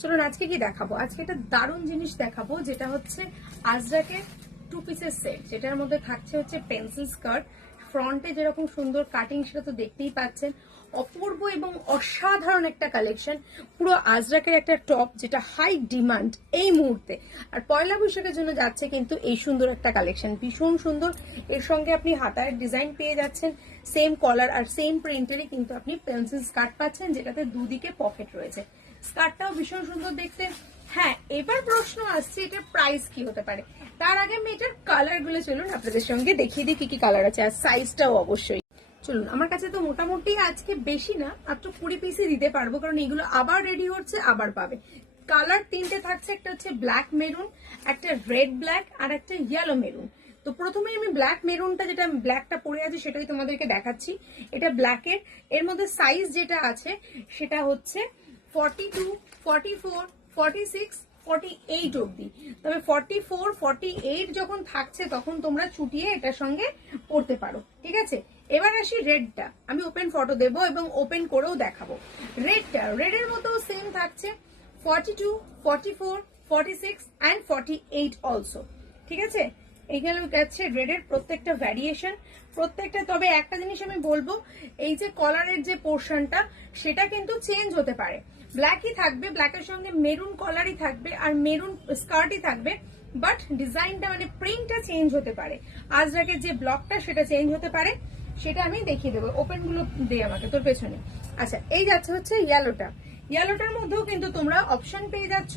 চলুন আজকে কি দেখাবো। আজকে একটা দারুণ জিনিস দেখাবো, যেটা হচ্ছে আজরাকের 2 পিসের সেট, যেটার মধ্যে থাকছে হচ্ছে পেন্সিল স্কার্ট। ফ্রন্টে যেরকম সুন্দর কাটিং সেটা তো দেখতেই পাচ্ছেন, অপূর্ব এবং অসাধারণ একটা কালেকশন। পুরো আজরাকের একটা টপ যেটা হাই ডিমান্ড এই মুহূর্তে, আর পয়লা বৈশাখের জন্য যাচ্ছে কিন্তু এই সুন্দর একটা কালেকশন, ভীষণ সুন্দর। এর সঙ্গে আপনি হাতায় ডিজাইন পেয়ে যাচ্ছেন, সেম কলার আর সেম প্রিন্টেরই কিন্তু আপনি পেন্সিল স্কার্ট পাচ্ছেন, যেটাতে দুদিকে পকেট রয়েছে। স্কার্টটাও ভীষণ সুন্দর দেখতে। হ্যাঁ, এবার প্রশ্ন আসছে এটার প্রাইস কি হতে পারে। তার আগে আমি এটার কালার গুলো চলুন আপনাদের সঙ্গে দেখিয়ে দিই কি কি কালার আছে, আর সাইজটাও অবশ্যই। চলুন, আমার কাছে তো মোটামুটি আজকে বেশি না, মাত্র 20 পিসই দিতে পারবো, কারণ এগুলো আবার রেডি হচ্ছে, আবার পাবে। কালার তিনটে থাকছে, একটা হচ্ছে ব্ল্যাক মেরুন, একটা রেড ব্ল্যাক, আর একটা ইয়েলো মেরুন। তো প্রথমে আমি ব্ল্যাক মেরুনটা, যেটা ব্ল্যাকটা পরে আছে সেটাই তোমাদেরকে দেখাচ্ছি। এটা ব্ল্যাকের, এর মধ্যে সাইজ যেটা আছে সেটা হচ্ছে 42, 44, 46, 48 অব্দি। তবে 44, 48 যখন থাকছে তখন তোমরা চুটিয়ে এটার সঙ্গে পরতে পারো, ঠিক আছে। এবার আসি রেডটা, আমি ওপেন ফটো দেবো এবং ওপেন করেও দেখাবো। রেডের মতো সেম থাকছে 42, 44, 46 অ্যান্ড 48 অলসো, ঠিক আছে। এইখানে যাচ্ছে রেডের প্রত্যেকটা ভ্যারিয়েশন, প্রত্যেকটা। তবে একটা জিনিস আমি বলবো, এই যে কলারের যে পোর্শনটা সেটা কিন্তু চেঞ্জ হতে পারে। ব্ল্যাকই থাকবে, ব্ল্যাকের সঙ্গে মেরুন কলারই থাকবে, আর মেরুন স্কার্টই থাকবে, বাট ডিজাইনটা মানে প্রিন্টটা চেঞ্জ হতে পারে। আজরাকের যে ব্লকটা সেটা চেঞ্জ হতে পারে, সেটা আমি দেখিয়ে দেবো। ওপেন গুলো দে আমাকে তোর পেছনে। আচ্ছা, এই যাচ্ছে হচ্ছে ইয়েলোটার মধ্যেও কিন্তু তোমরা অপশন পেয়ে যাচ্ছ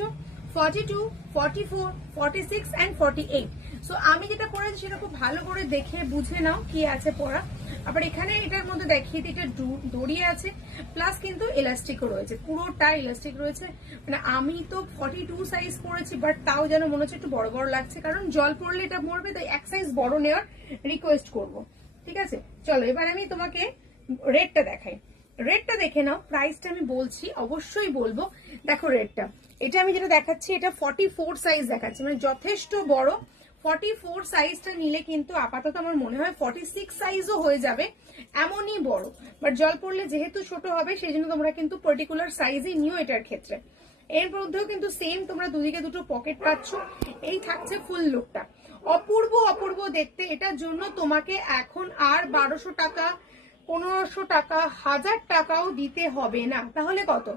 42, 44, 46 অ্যান্ড 48। সো আমি যেটা পড়েছি সেটা খুব ভালো করে দেখে বুঝে নাও কি আছে পড়া। আবার এখানে এটার মধ্যে দেখিয়ে দিই, এটা দড়ি আছে, প্লাস কিন্তু ইলাস্টিকও রয়েছে, পুরোটা ইলাস্টিক রয়েছে। মানে আমি তো 42 সাইজ পড়েছি, বাট তাও যেন মনে হচ্ছে একটু বড় বড় লাগছে, কারণ জল পড়লে এটা মরবে, তাই এক সাইজ বড় নেওয়ার রিকোয়েস্ট করব, ঠিক আছে। চলো এবার আমি তোমাকে রেডটা দেখাই। রেডটা দেখে নাও, প্রাইসটা আমি বলছি, অবশ্যই বলবো। দেখো রেডটা, এটা আমি যেটা দেখাচ্ছি এটা 44 সাইজ দেখাচ্ছি, মানে যথেষ্ট বড়। 44 সাইজটা নিলে কিন্তু আপাতত আমার মনে হয় 46 সাইজও হয়ে যাবে, এমনই বড়। বাট জল পড়লে যেহেতু ছোট হবে, সেই জন্য তোমরা কিন্তু পার্টিকুলার সাইজই নিও এটার ক্ষেত্রে। এর মধ্যেও কিন্তু সেম তোমরা দুদিকে দুটো পকেট পাচ্ছ। এই থাকছে ফুল লুকটা, অপূর্ব অপূর্ব দেখতে। এটার জন্য তোমাকে এখন আর 1200 টাকা, 1500 টাকা, 1000 টাকাও দিতে হবে না। তাহলে কত?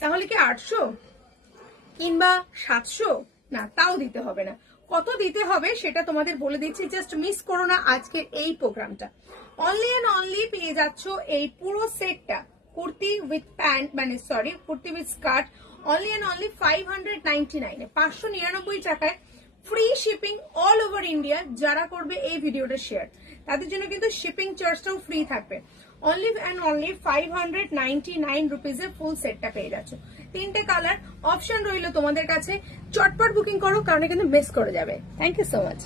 তাহলে কি 800 কিংবা 700? না, তাও দিতে হবে না। কত দিতে হবে সেটা তোমাদের বলে দিচ্ছি, জাস্ট মিস করো না আজকের এই প্রোগ্রামটা। অনলি এন্ড অনলি পেয়ে যাচ্ছ এই পুরো সেটটা, কুর্তি উইথ প্যান্ট, মানে sorry, kurti with skirt, only and only 599 599 টাকায়, free shipping all over India. যারা করবে এই ভিডিওটা শেয়ার, তাদের জন্য কিন্তু শিপিং চার্জটাও ফ্রি থাকবে। অনলি অ্যান্ড অনলি 599 রুপিজে ফুল সেটটা পেয়ে যাচ্ছ। তিনটে কালার অপশন রইল তোমাদের কাছে, চটপট বুকিং করো, কারণ কিন্তু মিস করে যাবে। Thank you so much.